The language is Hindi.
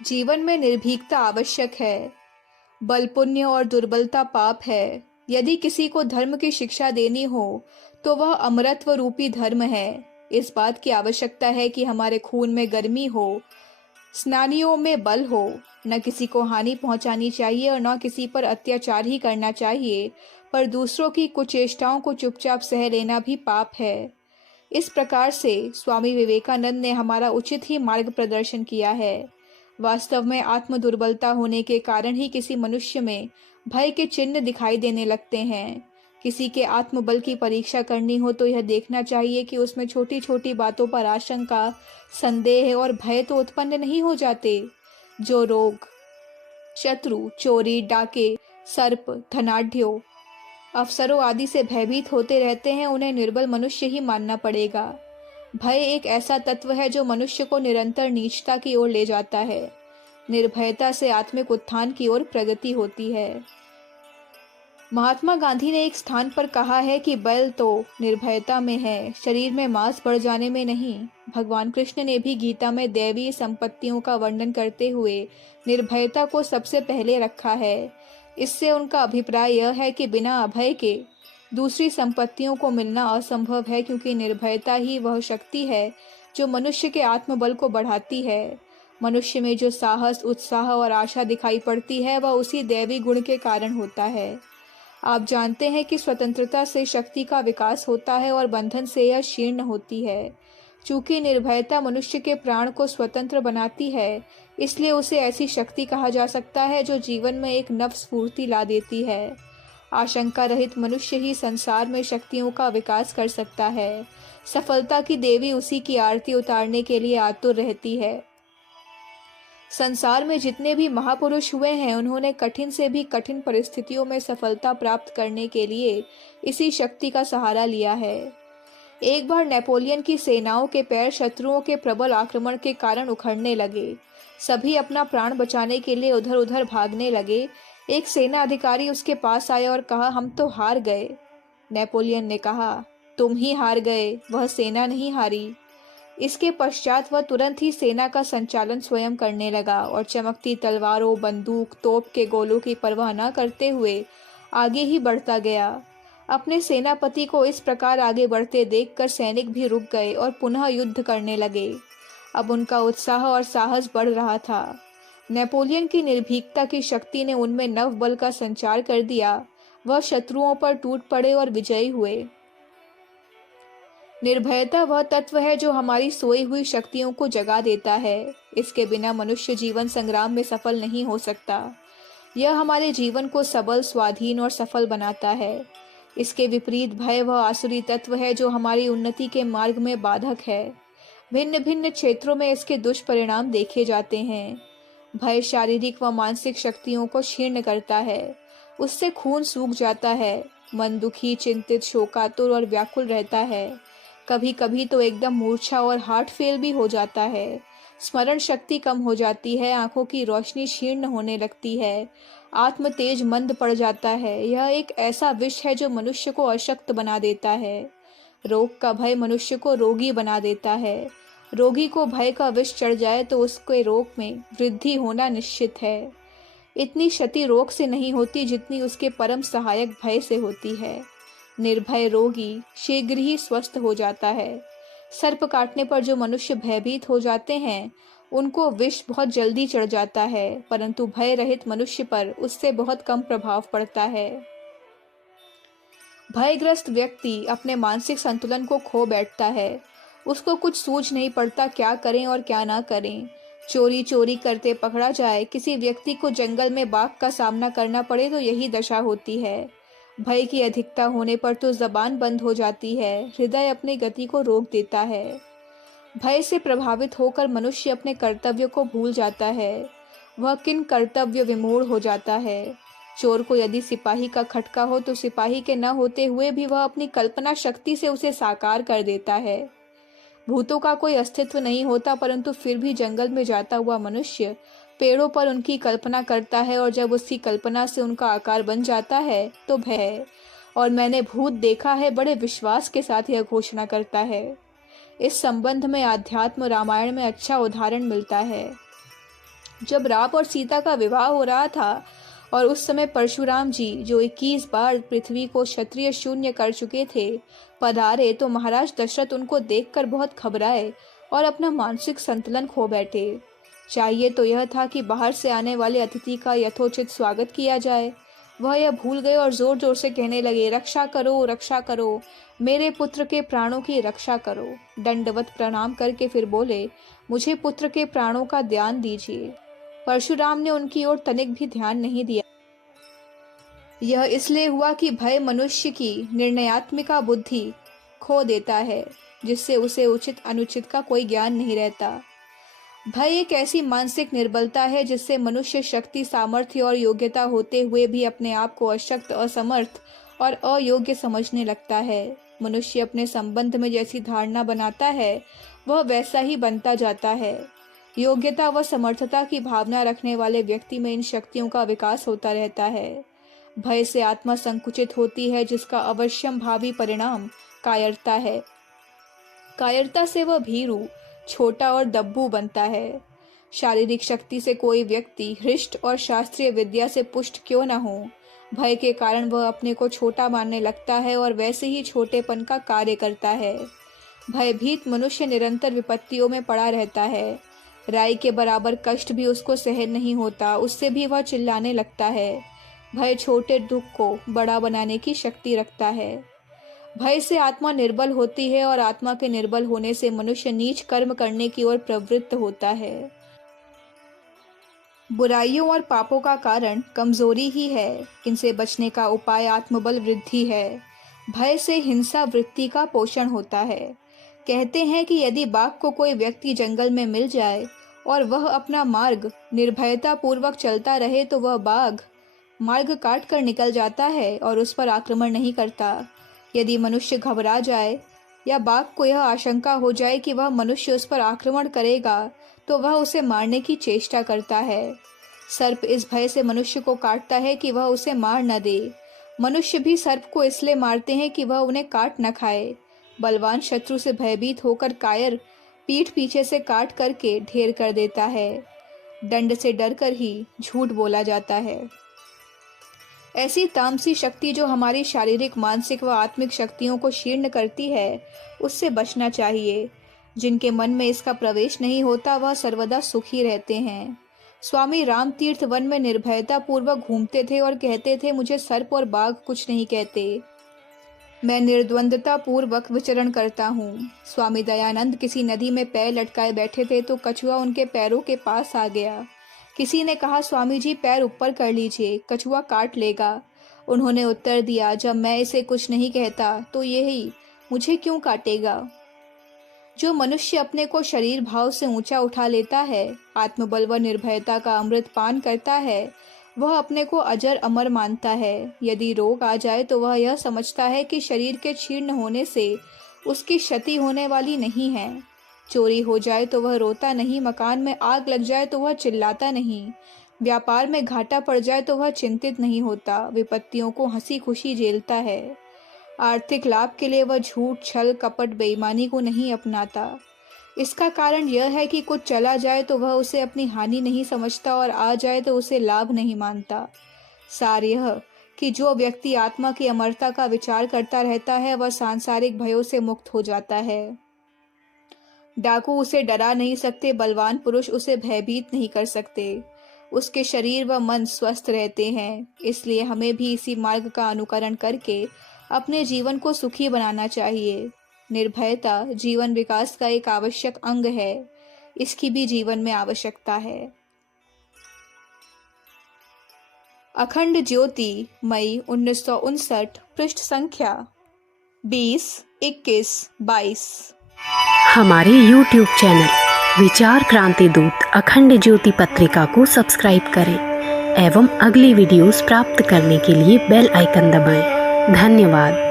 जीवन में निर्भीकता आवश्यक है। बल पुण्य और दुर्बलता पाप है। यदि किसी को धर्म की शिक्षा देनी हो तो वह अमरत्व रूपी धर्म है। इस बात की आवश्यकता है कि हमारे खून में गर्मी हो, स्नायुओं में बल हो। न किसी को हानि पहुंचानी चाहिए और न किसी पर अत्याचार ही करना चाहिए, पर दूसरों की कुचेष्टाओं को चुपचाप सह लेना भी पाप है। इस प्रकार से स्वामी विवेकानंद ने हमारा उचित ही मार्ग प्रदर्शन किया है। वास्तव में आत्म दुर्बलता होने के कारण ही किसी मनुष्य में भय के चिन्ह दिखाई देने लगते हैं। किसी के आत्मबल की परीक्षा करनी हो तो यह देखना चाहिए कि उसमें छोटी छोटी बातों पर आशंका, संदेह और भय तो उत्पन्न नहीं हो जाते। जो रोग, शत्रु, चोरी, डाके, सर्प, धनाढ्यों, अफसरों आदि से भयभीत होते रहते हैं, उन्हें निर्बल मनुष्य ही मानना पड़ेगा। भय एक ऐसा तत्व है जो मनुष्य को निरंतर नीचता की ओर ले जाता है। निर्भयता से आत्मिक उत्थान की ओर प्रगति होती है। महात्मा गांधी ने एक स्थान पर कहा है कि बल तो निर्भयता में है, शरीर में मांस बढ़ जाने में नहीं। भगवान कृष्ण ने भी गीता में दैवीय संपत्तियों का वर्णन करते हुए निर्भयता को सबसे पहले रखा है। इससे उनका अभिप्राय यह है कि बिना अभय के दूसरी संपत्तियों को मिलना असंभव है, क्योंकि निर्भयता ही वह शक्ति है जो मनुष्य के आत्मबल को बढ़ाती है। मनुष्य में जो साहस, उत्साह और आशा दिखाई पड़ती है वह उसी दैवी गुण के कारण होता है। आप जानते हैं कि स्वतंत्रता से शक्ति का विकास होता है और बंधन से यह क्षीर्ण होती है। चूंकि निर्भयता मनुष्य के प्राण को स्वतंत्र बनाती है, इसलिए उसे ऐसी शक्ति कहा जा सकता है जो जीवन में एक नव स्फूर्ति ला देती है। आशंका रहित मनुष्य ही संसार में शक्तियों का विकास कर सकता है। सफलता की देवी उसी की आरती उतारने के लिए आतुर रहती है। संसार में जितने भी महापुरुष हुए हैं, उन्होंने कठिन से भी कठिन परिस्थितियों में सफलता प्राप्त करने के लिए इसी शक्ति का सहारा लिया है। एक बार नेपोलियन की सेनाओं के पैर शत्रुओं के प्रबल आक्रमण के कारण उखड़ने लगे। सभी अपना प्राण बचाने के लिए उधर उधर भागने लगे। एक सेना अधिकारी उसके पास आया और कहा, हम तो हार गए। नेपोलियन ने कहा, तुम ही हार गए, वह सेना नहीं हारी। इसके पश्चात वह तुरंत ही सेना का संचालन स्वयं करने लगा और चमकती तलवारों, बंदूक, तोप के गोलों की परवाह न करते हुए आगे ही बढ़ता गया। अपने सेनापति को इस प्रकार आगे बढ़ते देखकर सैनिक भी रुक गए और पुनः युद्ध करने लगे। अब उनका उत्साह और साहस बढ़ रहा था। नेपोलियन की निर्भीकता की शक्ति ने उनमें नव बल का संचार कर दिया। वह शत्रुओं पर टूट पड़े और विजयी हुए। निर्भयता वह तत्व है जो हमारी सोई हुई शक्तियों को जगा देता है। इसके बिना मनुष्य जीवन संग्राम में सफल नहीं हो सकता। यह हमारे जीवन को सबल, स्वाधीन और सफल बनाता है। इसके विपरीत भय वह आसुरी तत्व है जो हमारी उन्नति के मार्ग में बाधक है। भिन्न भिन्न क्षेत्रों में इसके दुष्परिणाम देखे जाते हैं। भय शारीरिक व मानसिक शक्तियों को क्षीण करता है। उससे खून सूख जाता है। मन दुखी, चिंतित, शोकातुर और व्याकुल रहता है। कभी कभी तो एकदम मूर्छा और हार्ट फेल भी हो जाता है। स्मरण शक्ति कम हो जाती है। आंखों की रोशनी क्षीण होने लगती है। आत्म तेज मंद पड़ जाता है। यह एक ऐसा विष है जो मनुष्य को अशक्त बना देता है। रोग का भय मनुष्य को रोगी बना देता है। रोगी को भय का विष चढ़ जाए तो उसके रोग में वृद्धि होना निश्चित है। इतनी क्षति रोग से नहीं होती जितनी उसके परम सहायक भय से होती है। निर्भय रोगी शीघ्र ही स्वस्थ हो जाता है। सर्प काटने पर जो मनुष्य भयभीत हो जाते हैं, उनको विष बहुत जल्दी चढ़ जाता है, परंतु भय रहित मनुष्य पर उससे बहुत कम प्रभाव पड़ता है। भयग्रस्त व्यक्ति अपने मानसिक संतुलन को खो बैठता है। उसको कुछ सूझ नहीं पड़ता क्या करें और क्या ना करें। चोरी चोरी करते पकड़ा जाए, किसी व्यक्ति को जंगल में बाघ का सामना करना पड़े तो यही दशा होती है। भय की अधिकता होने पर तो जबान बंद हो जाती है, हृदय अपनी गति को रोक देता है। भय से प्रभावित होकर मनुष्य अपने कर्तव्य को भूल जाता है। वह किन कर्तव्य विमूढ़ हो जाता है। चोर को यदि सिपाही का खटका हो तो सिपाही के न होते हुए भी वह अपनी कल्पना शक्ति से उसे साकार कर देता है। भूतों का कोई अस्तित्व नहीं होता, परंतु फिर भी जंगल में जाता हुआ मनुष्य पेड़ों पर उनकी कल्पना करता है और जब उसकी कल्पना से उनका आकार बन जाता है तो भय, और मैंने भूत देखा है, बड़े विश्वास के साथ यह घोषणा करता है। इस संबंध में आध्यात्म रामायण में अच्छा उदाहरण मिलता है। जब राम और सीता का विवाह हो रहा था और उस समय परशुराम जी, जो 21 बार पृथ्वी को क्षत्रिय शून्य कर चुके थे, पधारे, तो महाराज दशरथ उनको देखकर बहुत घबराए और अपना मानसिक संतुलन खो बैठे। चाहिए तो यह था कि बाहर से आने वाले अतिथि का यथोचित स्वागत किया जाए। वह यह भूल गए और जोर जोर से कहने लगे, रक्षा करो, मेरे पुत्र के प्राणों की रक्षा करो। दंडवत प्रणाम करके फिर बोले, मुझे पुत्र के प्राणों का ध्यान दीजिए। परशुराम ने उनकी ओर तनिक भी ध्यान नहीं दिया। यह इसलिए हुआ कि भय मनुष्य की निर्णयात्मिका बुद्धि खो देता है, जिससे उसे उचित अनुचित का कोई ज्ञान नहीं रहता। भय एक ऐसी मानसिक निर्बलता है जिससे मनुष्य शक्ति, सामर्थ्य और योग्यता होते हुए भी अपने आप को अशक्त, असमर्थ और अयोग्य समझने लगता है। मनुष्य अपने संबंध में जैसी धारणा बनाता है, वह वैसा ही बनता जाता है। योग्यता व समर्थता की भावना रखने वाले व्यक्ति में इन शक्तियों का विकास होता रहता है। भय से आत्मा संकुचित होती है, जिसका अवश्यम भावी परिणाम कायरता है। कायरता से वह भीरू, छोटा और दब्बू बनता है। शारीरिक शक्ति से कोई व्यक्ति हृष्ट और शास्त्रीय विद्या से पुष्ट क्यों न हो, भय के कारण वह अपने को छोटा मानने लगता है और वैसे ही छोटेपन का कार्य करता है। भयभीत मनुष्य निरंतर विपत्तियों में पड़ा रहता है। राई के बराबर कष्ट भी उसको सहन नहीं होता, उससे भी वह चिल्लाने लगता है। भय छोटे दुख को बड़ा बनाने की शक्ति रखता है। भय से आत्मा निर्बल होती है और आत्मा के निर्बल होने से मनुष्य नीच कर्म करने की ओर प्रवृत्त होता है। बुराइयों और पापों का कारण कमजोरी ही है। इनसे बचने का उपाय आत्मबल वृद्धि है। भय से हिंसा वृत्ति का पोषण होता है। कहते हैं कि यदि बाघ को कोई व्यक्ति जंगल में मिल जाए और वह अपना मार्ग निर्भयता पूर्वक चलता रहे, तो वह बाघ मार्ग काट कर निकल जाता है और उस पर आक्रमण नहीं करता। यदि मनुष्य घबरा जाए या बाघ को यह आशंका हो जाए कि वह मनुष्य उस पर आक्रमण करेगा, तो वह उसे मारने की चेष्टा करता है। सर्प इस भय से मनुष्य को काटता है कि वह उसे मार न दे। मनुष्य भी सर्प को इसलिए मारते हैं कि वह उन्हें काट न खाए। बलवान शत्रु से भयभीत होकर कायर पीठ पीछे से काट करके ढेर कर देता है। दंड से डरकर ही झूठ बोला जाता है। ऐसी तामसी शक्ति जो हमारी शारीरिक, मानसिक व आत्मिक शक्तियों को क्षीर्ण करती है, उससे बचना चाहिए। जिनके मन में इसका प्रवेश नहीं होता, वह सर्वदा सुखी रहते हैं। स्वामी राम तीर्थ वन में निर्भयता पूर्वक घूमते थे और कहते थे, मुझे सर्प और बाघ कुछ नहीं कहते, मैं निर्द्वंदता पूर्वक विचरण करता हूँ। स्वामी दयानंद किसी नदी में पैर लटकाए बैठे थे तो कछुआ उनके पैरों के पास आ गया। किसी ने कहा, स्वामी जी पैर ऊपर कर लीजिए, कछुआ काट लेगा। उन्होंने उत्तर दिया, जब मैं इसे कुछ नहीं कहता तो यही मुझे क्यों काटेगा। जो मनुष्य अपने को शरीर भाव से ऊंचा उठा लेता है, आत्मबल व निर्भयता का अमृत पान करता है, वह अपने को अजर अमर मानता है। यदि रोग आ जाए तो वह यह समझता है कि शरीर के क्षीर्ण होने से उसकी क्षति होने वाली नहीं है। चोरी हो जाए तो वह रोता नहीं, मकान में आग लग जाए तो वह चिल्लाता नहीं, व्यापार में घाटा पड़ जाए तो वह चिंतित नहीं होता, विपत्तियों को हंसी खुशी झेलता है। आर्थिक लाभ के लिए वह झूठ, छल, कपट, बेईमानी को नहीं अपनाता। इसका कारण यह है कि कुछ चला जाए तो वह उसे अपनी हानि नहीं समझता और आ जाए तो उसे लाभ नहीं मानता। सार यह कि जो व्यक्ति आत्मा की अमरता का विचार करता रहता है, वह सांसारिक भयों से मुक्त हो जाता है। डाकू उसे डरा नहीं सकते, बलवान पुरुष उसे भयभीत नहीं कर सकते। उसके शरीर व मन स्वस्थ रहते हैं। इसलिए हमें भी इसी मार्ग का अनुकरण करके अपने जीवन को सुखी बनाना चाहिए। निर्भयता जीवन विकास का एक आवश्यक अंग है। इसकी भी जीवन में आवश्यकता है। अखंड ज्योति, मई 1959, पृष्ठ संख्या 20, 21, 22। हमारे YouTube चैनल विचार क्रांति दूत अखंड ज्योति पत्रिका को सब्सक्राइब करें एवं अगली वीडियोस प्राप्त करने के लिए बेल आइकन दबाएं। धन्यवाद।